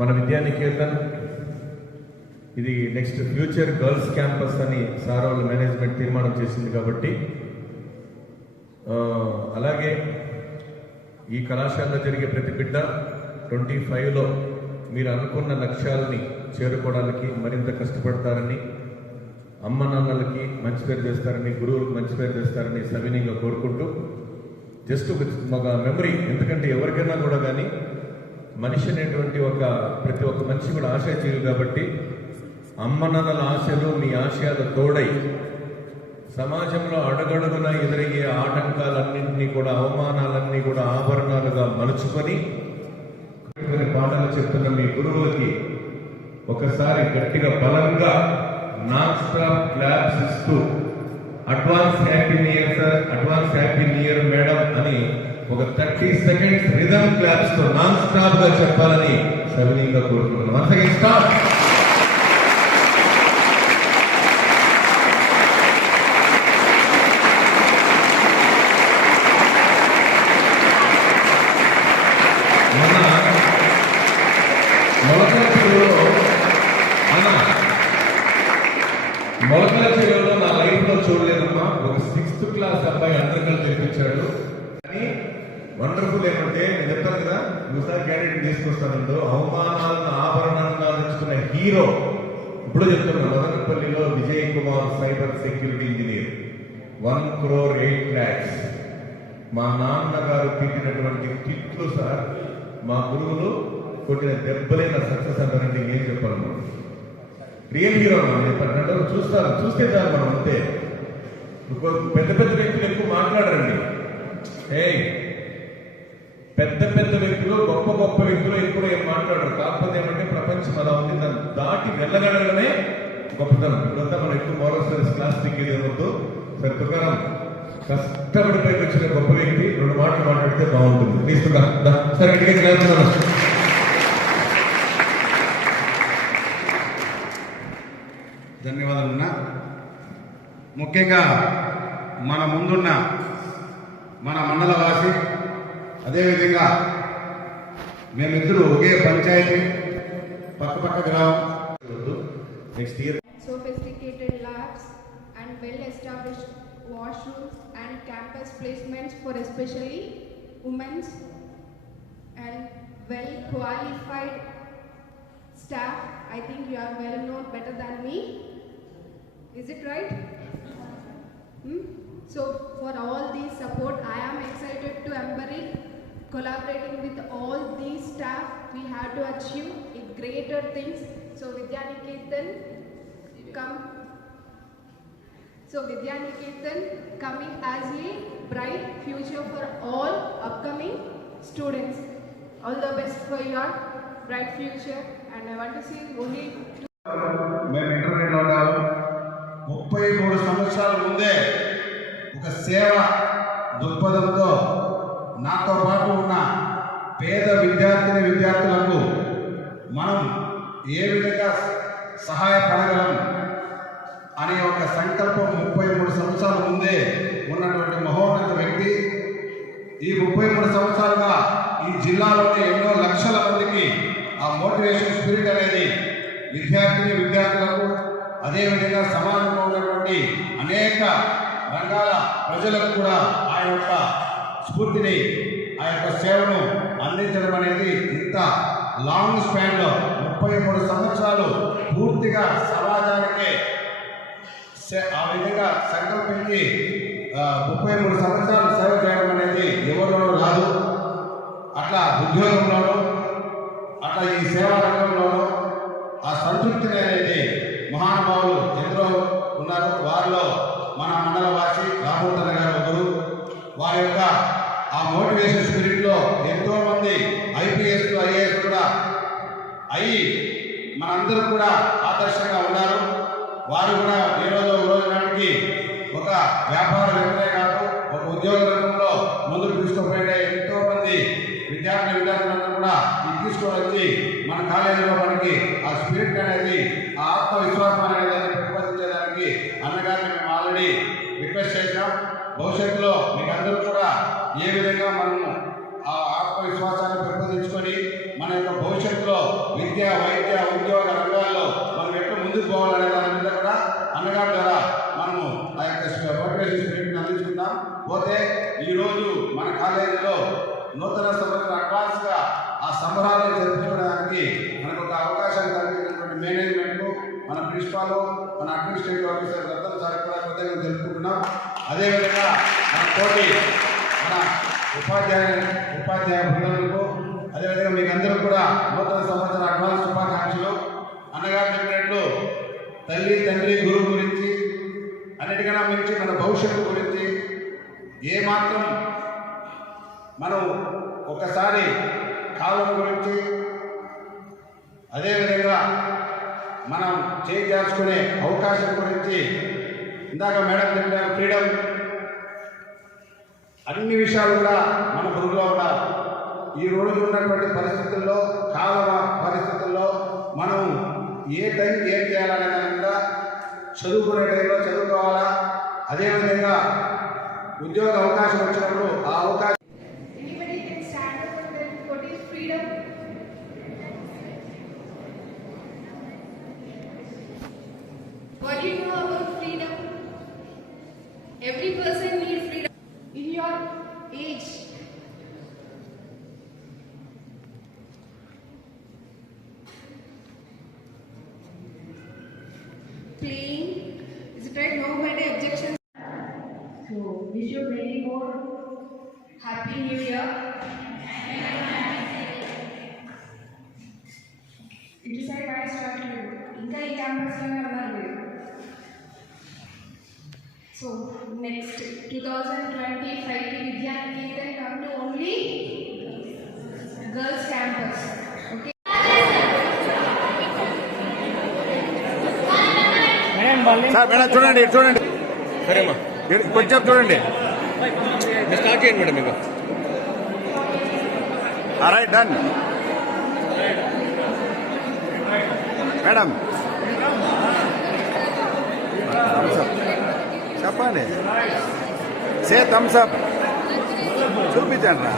మన విద్యానికేతన్ ఇది next future girls campus అని సార్ వాళ్ళ మేనేజ్మెంట్ తీర్మానం చేసింది కాబట్టి అలాగే ఈ కళాశాలలో జరిగే ప్రతి బిడ్డ ట్వంటీ ఫైవ్లో మీరు అనుకున్న లక్ష్యాలని చేరుకోవడానికి మరింత కష్టపడతారని అమ్మ నాన్నలకి మంచి పేరు చేస్తారని గురువులకు మంచి పేరు చేస్తారని సవినీయంగా కోరుకుంటూ జస్ట్ ఒక మెమరీ ఎందుకంటే ఎవరికైనా కూడా కానీ మనిషి అనేటువంటి ఒక ప్రతి ఒక్క మనిషి కూడా ఆశయచీవి కాబట్టి అమ్మ నాన్నల ఆశలు మీ ఆశయాలు తోడై సమాజంలో అడగడుగున ఎదురయ్యే ఆటంకాలన్నింటినీ కూడా అవమానాలన్నీ కూడా ఆభరణాలుగా మలుచుకొని కొన్ని పాఠాలు చెప్తున్న మీ గురువులకి ఒకసారి గట్టిగా బలంగా నాన్ స్టాప్ క్లాప్స్ ఇస్తూ advance happy new year sir advance happy new year madam అని ఒక థర్టీ సెకండ్స్ రిథమ్ క్లాప్స్తో నాన్ స్టాప్గా చెప్పాలని సవినీయంగా కోరుకుంటున్నాను వన్స్ అగైన్ స్టాప్ మొన్న మొలకల చెరువులో మొలకల చెరువులో నా లైఫ్లో చూడలేదమ్మా. ఒక సిక్స్త్ క్లాస్ అబ్బాయి అందరికీ తెప్పించాడు వండర్ఫుల్ ఏమంటే నేను చెప్తాను కదా ముసా క్యాండిడేట్ తీసుకొస్తానండు అవమానాలను ఆభరణాలను తెచ్చుకున్న హీరో. ఇప్పుడు చెప్తున్నాను మదనపల్లిలో Vijay Kumar cyber security engineer. One crore eight lakhs. మా నాన్నగారు తిట్టినటువంటి తిట్లు సార్ మా గురువులు కొట్టిన దెబ్బలైన సక్సెస్ అంటారంటే ఏం చెప్పాలి రియల్ హీరో మనం చెప్పారంటే చూస్తారు? చూస్తే చాలు మనం అంతే. పెద్ద పెద్ద వ్యక్తులు ఎక్కువ మాట్లాడరండి. ఏయ్ పెద్ద పెద్ద వ్యక్తులు గొప్ప గొప్ప వ్యక్తులు ఎప్పుడు ఏం మాట్లాడరు. కాకపోతే ఏమంటే ప్రపంచం అలా ఉంది. దాన్ని దాటి వెళ్ళగలగడమే గొప్పతనం. ఇదంతా మనం ఎక్కువ మోరల్ సర్వీస్ క్లాస్ దిగ్గేది ఏమవుతూ సరే తుకారం కష్టపడి పైకి వచ్చిన గొప్ప వ్యక్తి రెండు మాటలు మాట్లాడితే బాగుంటుంది. తీసుకుంటా సరే ఇంటికి వెళ్తున్నాను ధన్యవాదాలు ముఖ్యంగా మన ముందున్న మన మండల వాసి అదేవిధంగా మేమిద్దరు ఒకే పంచాయతీ పక్క పక్క గ్రామం next year sophisticated labs and well-established washrooms and campus placements for especially women's and well-qualified staff. I think you are well known better than me. Is it right? Hmm? So for all these support, I am excited to embark collaborating with all these staff. We have to achieve greater things. So Vidyaniketan, come. So Vidyaniketan coming as a bright future for all upcoming students. All the best for your bright future. And I want to say only మేము ముప్పై మూడు సంవత్సరాల ముందే ఒక సేవ దృక్పథంతో నాతో పాటు ఉన్న పేద విద్యార్థిని విద్యార్థులకు మనం ఏ విధంగా సహాయపడగలం అనే ఒక సంకల్పం ముప్పై మూడు సంవత్సరాల ముందే ఉన్నటువంటి మహోన్నత వ్యక్తి ఈ ముప్పై మూడు సంవత్సరాలుగా ఈ జిల్లాలోనే ఎన్నో లక్షల మందికి ఆ మోటివేషన్ స్పిరిట్ అనేది విద్యార్థిని విద్యార్థులకు అదేవిధంగా సమాజంలో ఉన్నటువంటి అనేక రంగాల ప్రజలకు కూడా ఆ యొక్క స్ఫూర్తిని ఆ యొక్క సేవను అందించడం అనేది ఇంత లాంగ్ స్పాన్లో ముప్పై మూడు సంవత్సరాలు పూర్తిగా సమాజానికే సే- ఆ విధంగా సంకల్పించి ముప్పై మూడు సంవత్సరాలు సేవ చేయడం అనేది ఎవరిలోనూ రాదు. అట్లా ఉద్యోగంలోనూ అట్లా ఈ సేవా రంగంలోనూ ఒక వ్యాపారవేత్తలే కాదు ఒక ఉద్యోగ రంగంలో ముందుకు తీసుకుపోయే ఎంతో మంది విద్యార్థి విద్యార్థులందరూ కూడా ఇది తీసుకొని వచ్చి మన కాలేజీలో మనకి ఆ స్పిరిట్ అనేది ఆ ఆత్మవిశ్వాసం అనేది ప్రతిపాదించేదానికి అన్నగారిని మేము ఆల్రెడీ రిక్వెస్ట్ చేసినాం. భవిష్యత్తులో మీకు అందరూ కూడా ఏ విధంగా మనము ఆ ఆత్మవిశ్వాసాన్ని పెంపొందించుకొని మన యొక్క భవిష్యత్తులో విద్య వైద్య ఉద్యోగ రంగాల్లో మనం ఎట్లా ముందుకు పోవాలనే దాని మీద కూడా అన్నగారి ద్వారా ఆ యొక్క మోటివేషన్ స్పిరిట్ని అందించుకుందాం. పోతే ఈరోజు మన కాలేజీలో నూతన సంవత్సరం అడ్వాన్స్గా ఆ సంబరాలను జరుపుకోవడానికి మనకు ఒక అవకాశం కలిగినటువంటి మేనేజ్మెంట్ మన ప్రిన్సిపాల్ మన అడ్మినిస్ట్రేటివ్ ఆఫీసర్ రతన్ సార్ కూడా కృతజ్ఞతలు తెలుపుకుంటున్నాం. అదేవిధంగా మన తోటి మన ఉపాధ్యాయ ఉపాధ్యాయ బృందాలకు అదేవిధంగా మీకు అందరూ కూడా నూతన సంవత్సర అడ్వాన్స్ శుభాకాంక్షలు. అన్నగారు చెప్పినట్లు తల్లి తండ్రి గురువు గురించి అన్నిటికన్నా మించి మన భవిష్యత్తు గురించి ఏమాత్రం మనం ఒకసారి కాలం గురించి అదేవిధంగా మనం చేయాల్చుకునే అవకాశం గురించి ఇందాక మేడం చెప్పారు ఫ్రీడమ్ అన్ని విషయాలు కూడా మన బుర్రలో ఉండాలి. ఈ రోజు ఉన్నటువంటి పరిస్థితుల్లో కాలం పరిస్థితుల్లో మనం ఏ టైం ఏం చేయాలనే దాని చదువుకునే టైంలో చదువుకోవాలా? అదేవిధంగా ఉద్యోగ అవకాశం వచ్చినప్పుడు ఆ అవకాశం wish you many more Happy New Year. ఇటు సైడ్ వాయిస్ రావట్లేదు ఇంకా ఈ క్యాంపస్లోనే ఉన్నారు మీరు. So next two thousand twenty ఫైవ్కి Vidyanikethan come to only girls campus okay madam చూడండి చూడండి. సరేమ్మా కొంచెం చూడండి. స్టార్ట్ చేయండి మేడం మీకు రైట్ డన్ మేడం చెప్పండి సే థమ్స్అప్ చూపించండి రా.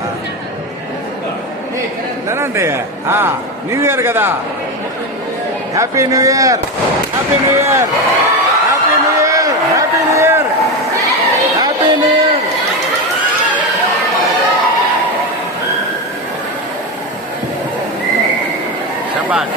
న్యూ ఇయర్ కదా. Happy new year happy new year happy new year happy new year happy new year శబాష్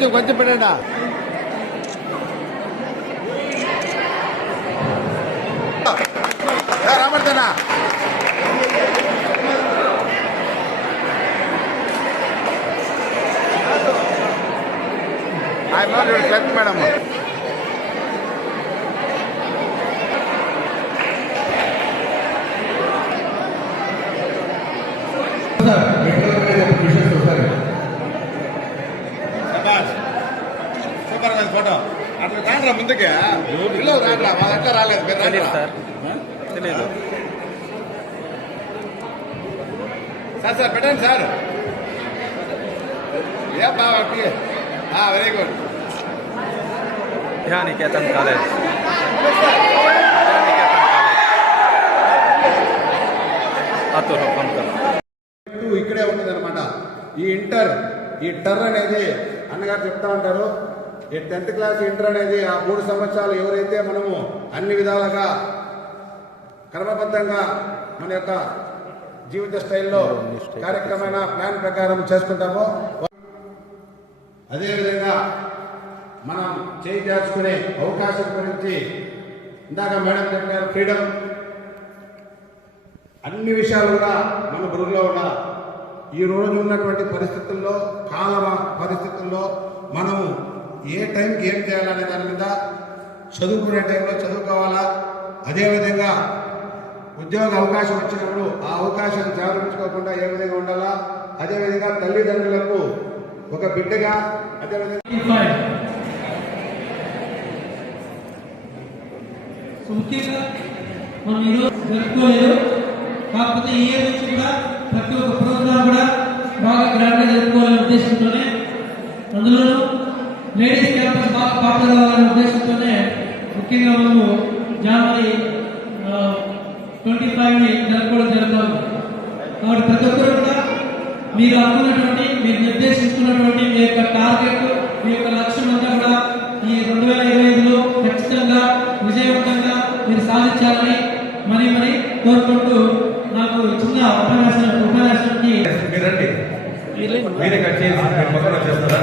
కొంచెం కొంచెం పెట్టండి రాబడతానా I'm not your clerk madam sir గా ఫోటో. అట్లా రాండ్రా ముందుకే? పిల్లలు రాండ్రా వాళ్ళ అట్లా రాలేదు. మీరు రాండ్రా. తెలియదు సార్. సార్ పెట్టండి సార్. ఏ బాగా very good Dhyan Niketan college. Two ఇక్కడే ఉంటుంది అనమాట ఈ ఇంటర్ ఈ టర్ అనేది అన్నగారు చెప్తా ఉంటారు. ఈ టెన్త్ క్లాస్ ఇంటర్ అనేది ఆ మూడు సంవత్సరాలు ఎవరైతే మనము అన్ని విధాలుగా క్రమబద్ధంగా మన యొక్క జీవిత స్టైల్లో కార్యక్రమమైన ప్లాన్ ప్రకారం చేసుకుంటామో అదేవిధంగా మనం చేయి దాచుకునే అవకాశం గురించి ఇందాక మేడం చెప్పారు ఫ్రీడమ్. అన్ని విషయాలు కూడా మన బుర్రలో ఉన్న ఈ రోజు ఉన్నటువంటి పరిస్థితుల్లో కాలమ పరిస్థితుల్లో మనము ఏ టైంకి ఏం చేయాలనే దాని మీద చదువుకునే టైంలో చదువుకోవాలా? అదేవిధంగా ఉద్యోగ అవకాశం వచ్చినప్పుడు ఆ అవకాశాన్ని జాగ్రత్తించుకోకుండా ఏ విధంగా ఉండాలా? అదేవిధంగా తల్లిదండ్రులకు ఒక బిడ్డగా అదేవిధంగా సో ముఖ్యంగా మనం ఈరోజు జరుపుకోలేదు. కాకపోతే ఈ ఇయర్ నుంచి కూడా ప్రతి ఒక్క ప్రోగ్రాం కూడా బాగా గ్రాండ్గా జరుపుకోవాలనే ఉద్దేశంతోనే అందులోనూ లేడీస్ క్యాంపస్ బాగా పాపులర్ అవ్వాలనే ఉద్దేశంతోనే ముఖ్యంగా మనము జనవరి ట్వంటీ ఫైవ్ని జరుపుకోవడం జరుగుతుంది. కాబట్టి ప్రతి ఒక్కరు కూడా మీరు అనుకున్నటువంటి మీరు నిర్దేశించుకున్నటువంటి మీ యొక్క టార్గెట్ మీ యొక్క లక్ష్యం అంతా కూడా ఈ రెండు వేల ఇరవై ఐదులో ఖచ్చితంగా విజయవంతంగా మీరు సాధించాలని మరి మరి కోరుకుంటూ నాకు చిన్న ఉపన్యాసం ఉపన్యాసానికి మీరే కట్ చేసి మీరు పక్కన చేస్తారా